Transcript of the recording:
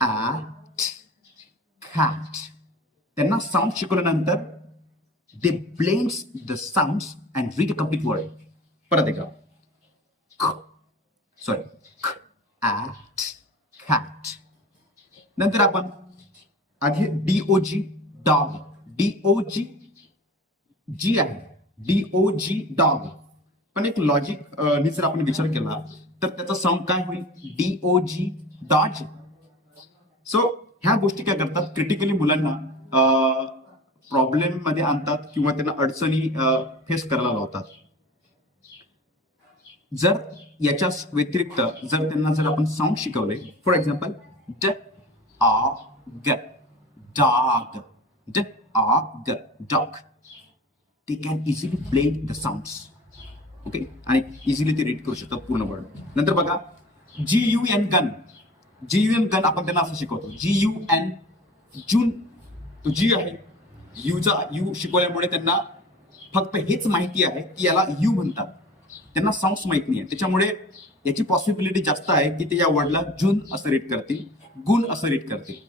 cat, cat. त्यांना sound शिकवल्यानंतर they blends the sounds and read a complete word. परत एकदा cat, cat. नंतर आपण आधी DOG डॉग, DOG जी आहे, DOG डॉग. पण एक लॉजिक नि जर आपण विचार केला तर त्याचा साऊंड काय होईल? DOG Dodge. सो ह्या गोष्टी काय करतात, क्रिटिकली मुलांना प्रॉब्लेम मध्ये आणतात किंवा त्यांना अडचणी फेस करायला लावतात. जर याच्या व्यतिरिक्त जर आपण साऊंड शिकवले, for example dog, dog, dog, dog, they can easily blend the sounds. Okay, आणि इझिली ते रीड करू शकतात पूर्ण वर्ड. नंतर बघा GUN गन, GUN गन आपण त्यांना असं शिकवतो. GUN जून, तो जी आहे, यू शिकवल्यामुळे त्यांना फक्त हेच माहिती आहे की याला यू म्हणतात, त्यांना साऊंड्स माहित नाही आहे. त्याच्यामुळे याची पॉसिबिलिटी जास्त आहे की ते या वर्डला जून असं रीड करतील, गुण असं रीड करतील.